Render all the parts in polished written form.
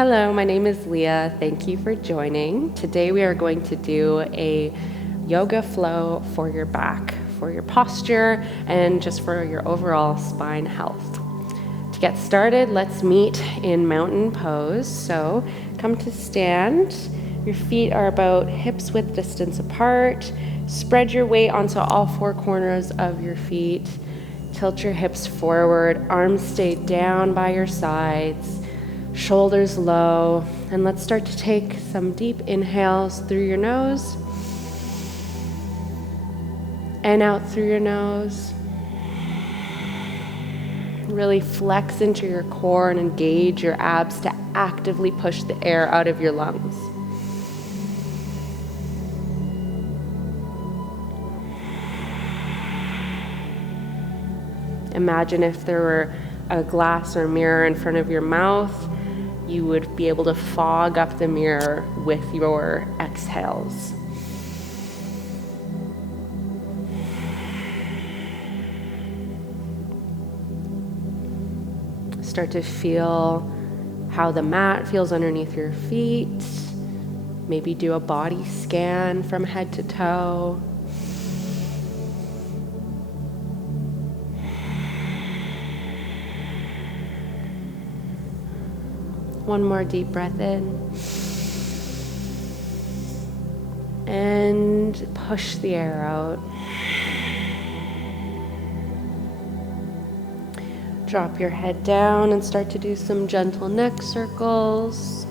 Hello, my name is Leah. Thank you for joining. Today we are going to do a yoga flow for your back, for your posture, and just for your overall spine health. To get started, let's meet in mountain pose. So come to stand. Your feet are about hips width distance apart. Spread your weight onto all four corners of your feet. Tilt your hips forward. Arms stay down by your sides. Shoulders low, and let's start to take some deep inhales through your nose and out through your nose. Really flex into your core and engage your abs to actively push the air out of your lungs. Imagine if there were a glass or mirror in front of your mouth. You would be able to fog up the mirror with your exhales. Start to feel how the mat feels underneath your feet. Maybe do a body scan from head to toe. One more deep breath in. And push the air out. Drop your head down and start to do some gentle neck circles.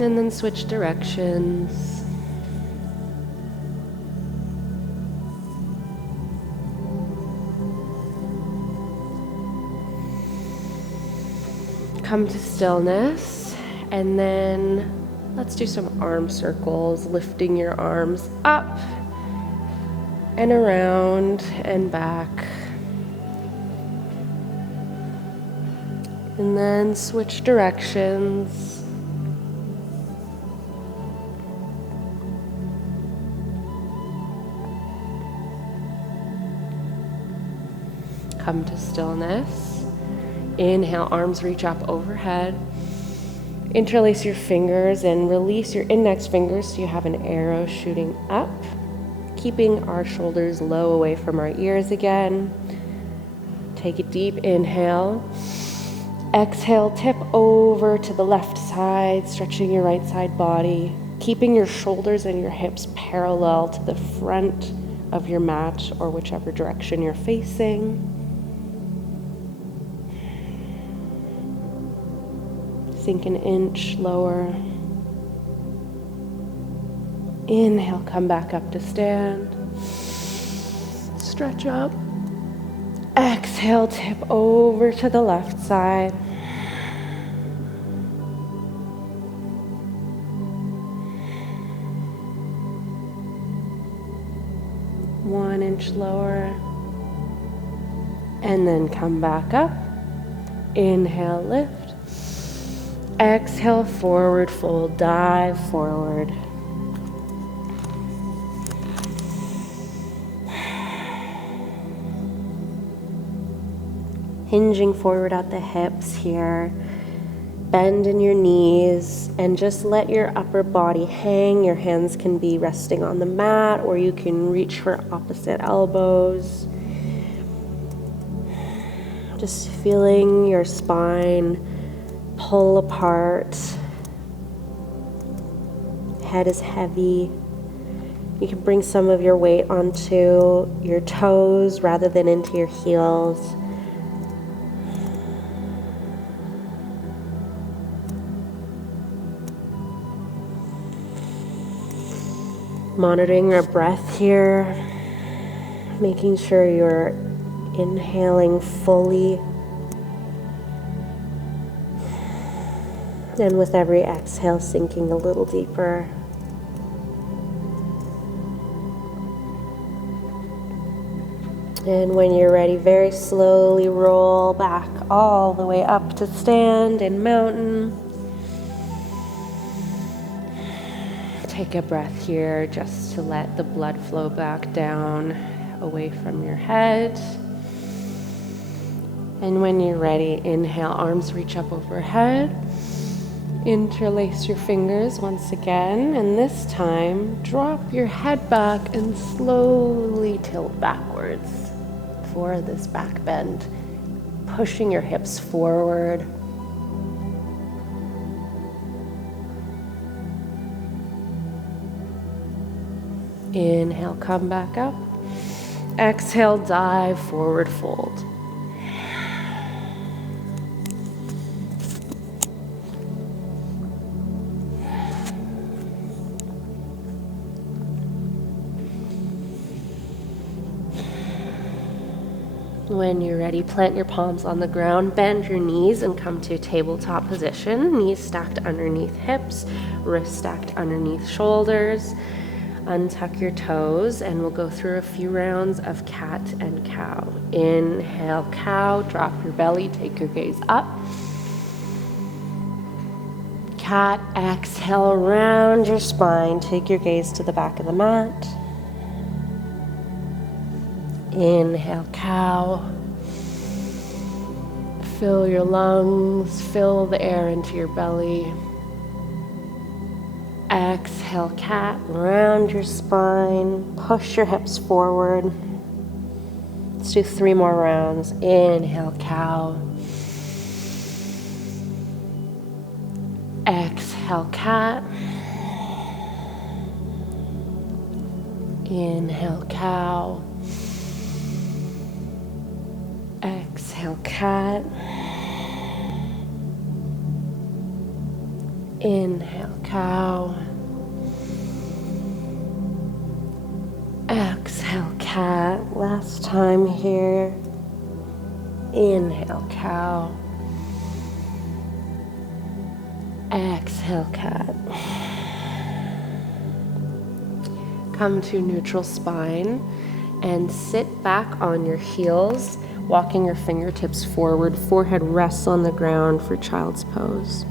And then switch directions. Come to stillness, and then let's do some arm circles, lifting your arms up and around and back. And then switch directions. Come to stillness. Inhale, arms reach up overhead. Interlace your fingers and release your index fingers so you have an arrow shooting up, keeping our shoulders low away from our ears again. Take a deep inhale. Exhale, tip over to the left side, stretching your right side body, keeping your shoulders and your hips parallel to the front of your mat or whichever direction you're facing. Sink an inch lower. Inhale, come back up to stand. Stretch up. Exhale, tip over to the left side. One inch lower. And then come back up. Inhale, lift. Exhale, forward fold, dive forward. Hinging forward at the hips here. Bend in your knees and just let your upper body hang. Your hands can be resting on the mat, or you can reach for opposite elbows. Just feeling your spine pull apart. Head is heavy. You can bring some of your weight onto your toes rather than into your heels. Monitoring your breath here, making sure you're inhaling fully. And with every exhale, sinking a little deeper. And when you're ready, very slowly roll back all the way up to stand in mountain. Take a breath here just to let the blood flow back down away from your head. And when you're ready, inhale, arms reach up overhead. Interlace your fingers once again, and this time drop your head back and slowly tilt backwards for this back bend, pushing your hips forward. Inhale, come back up. Exhale, dive, forward fold. When you're ready, plant your palms on the ground, bend your knees and come to tabletop position. Knees stacked underneath hips, wrists stacked underneath shoulders. Untuck your toes and we'll go through a few rounds of cat and cow. Inhale, cow, drop your belly, take your gaze up. Cat, exhale, round your spine, take your gaze to the back of the mat. Inhale, cow. Fill your lungs, fill the air into your belly. Exhale, cat, round your spine, push your hips forward. Let's do 3 more rounds. Inhale, cow. Exhale, cat. Inhale, cow. Exhale, cat. Inhale, cow. Exhale, cat. Last time here. Inhale, cow. Exhale, cat. Come to neutral spine and sit back on your heels, walking your fingertips forward, forehead rests on the ground for child's pose.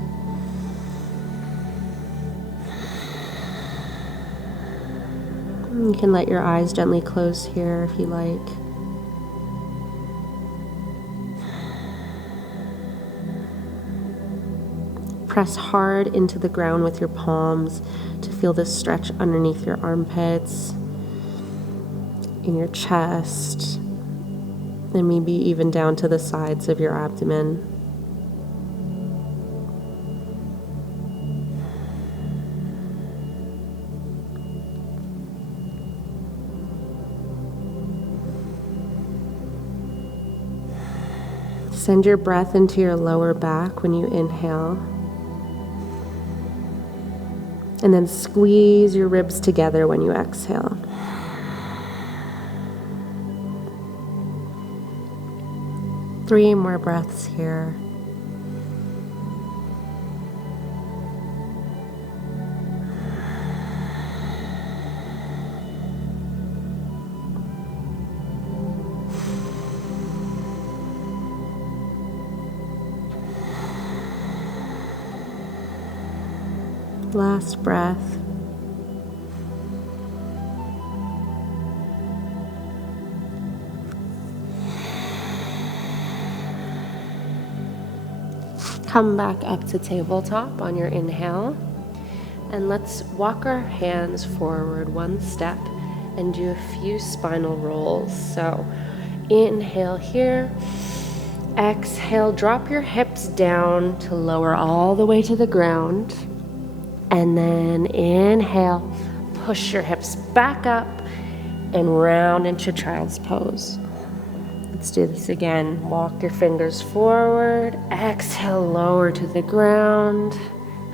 You can let your eyes gently close here if you like. Press hard into the ground with your palms to feel this stretch underneath your armpits, in your chest, and maybe even down to the sides of your abdomen. Send your breath into your lower back when you inhale. And then squeeze your ribs together when you exhale. Three more breaths here. Last breath. Come back up to tabletop on your inhale, and let's walk our hands forward one step and do a few spinal rolls. So inhale here, exhale, drop your hips down to lower all the way to the ground. And then inhale, push your hips back up and round into child's pose. Let's do this again. Walk your fingers forward, exhale, lower to the ground.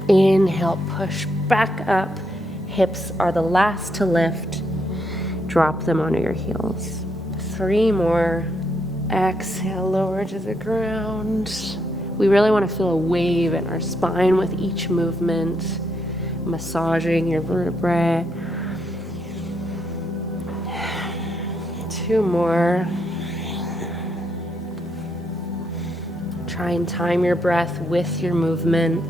Inhale, push back up. Hips are the last to lift. Drop them onto your heels. 3 more. Exhale, lower to the ground. We really want to feel a wave in our spine with each movement. Massaging your vertebrae. 2 more. Try and time your breath with your movement.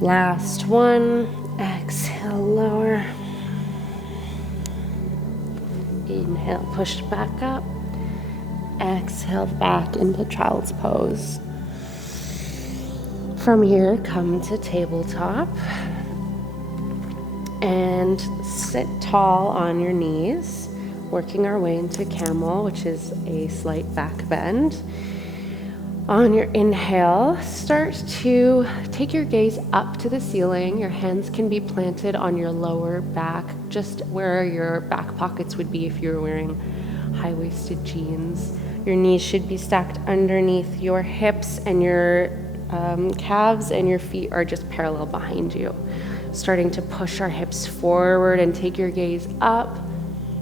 Last one. Exhale, lower. Inhale, push back up. Exhale back into child's pose. From here, come to tabletop and sit tall on your knees, working our way into camel, which is a slight back bend. On your inhale, start to take your gaze up to the ceiling. Your hands can be planted on your lower back, just where your back pockets would be if you were wearing high-waisted jeans. Your knees should be stacked underneath your hips, and your calves and your feet are just parallel behind you. Starting to push our hips forward and take your gaze up,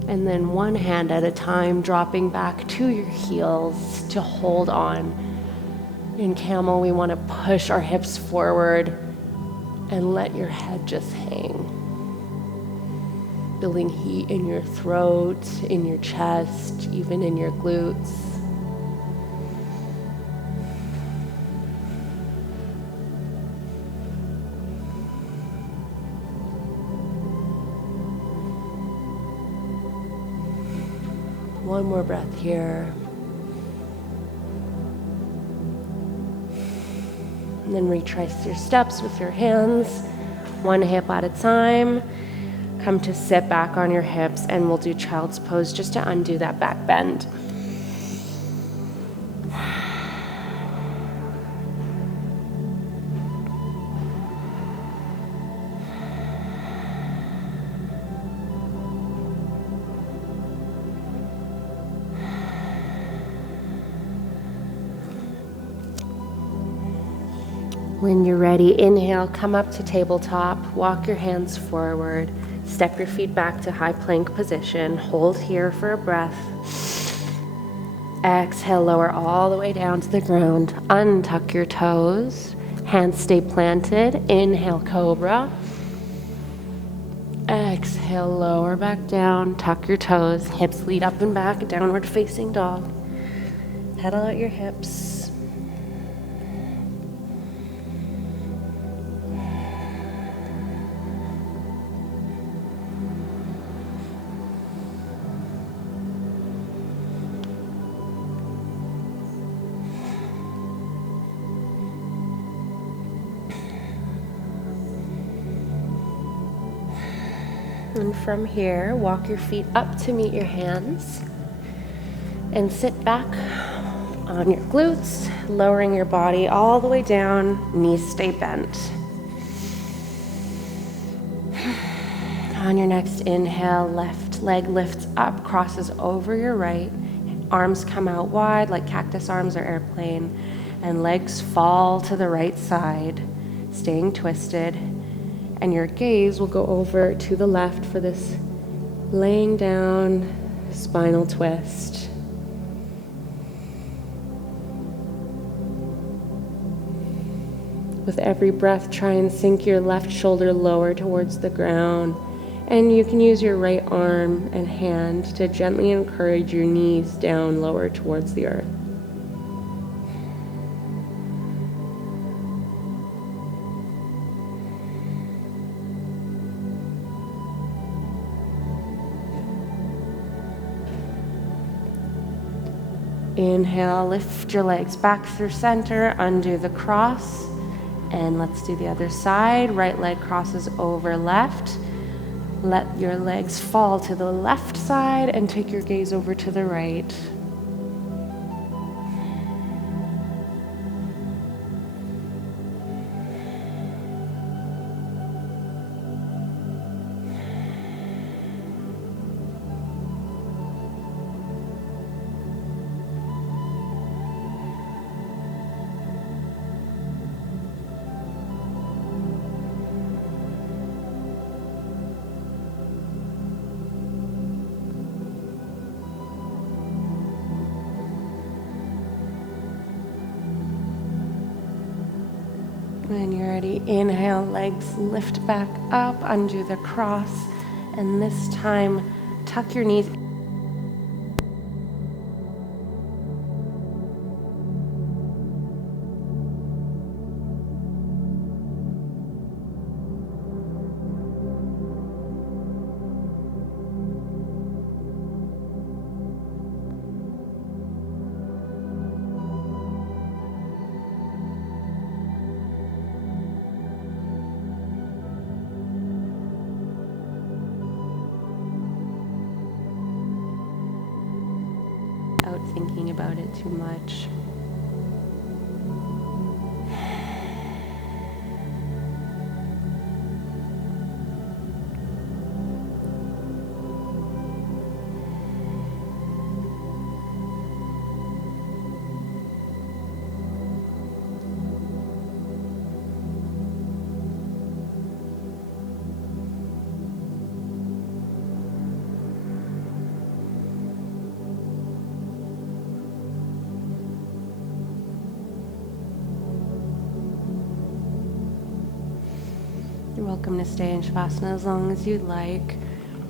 and then one hand at a time dropping back to your heels to hold on. In camel, we want to push our hips forward and let your head just hang. Building heat in your throat, in your chest, even in your glutes. One more breath here. And then retrace your steps with your hands, one hip at a time. Come to sit back on your hips, and we'll do child's pose just to undo that back bend. When you're ready, inhale, come up to tabletop, walk your hands forward, step your feet back to high plank position, hold here for a breath. Exhale, lower all the way down to the ground, untuck your toes, hands stay planted, inhale, cobra. Exhale, lower back down, tuck your toes, hips lead up and back, downward facing dog. Pedal out your hips. And from here, walk your feet up to meet your hands and sit back on your glutes, lowering your body all the way down, knees stay bent. On your next inhale, left leg lifts up, crosses over your right, arms come out wide like cactus arms or airplane, and legs fall to the right side, staying twisted. And your gaze will go over to the left for this laying down spinal twist. With every breath, try and sink your left shoulder lower towards the ground. And you can use your right arm and hand to gently encourage your knees down lower towards the earth. Inhale, lift your legs back through center, undo the cross, and let's do the other side. Right leg crosses over left. Let your legs fall to the left side and take your gaze over to the right. When you're ready, inhale, legs lift back up, undo the cross, and this time tuck your knees. thinking about it too much. You're welcome to stay in Shavasana as long as you'd like,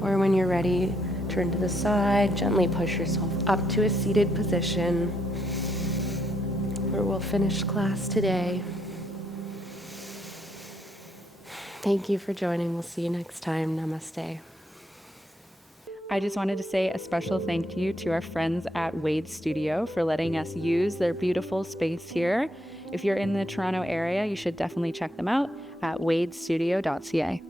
or when you're ready, turn to the side, gently push yourself up to a seated position, where we'll finish class today. Thank you for joining. We'll see you next time. Namaste. I just wanted to say a special thank you to our friends at Wade Studio for letting us use their beautiful space here. If you're in the Toronto area, you should definitely check them out at wadestudio.ca.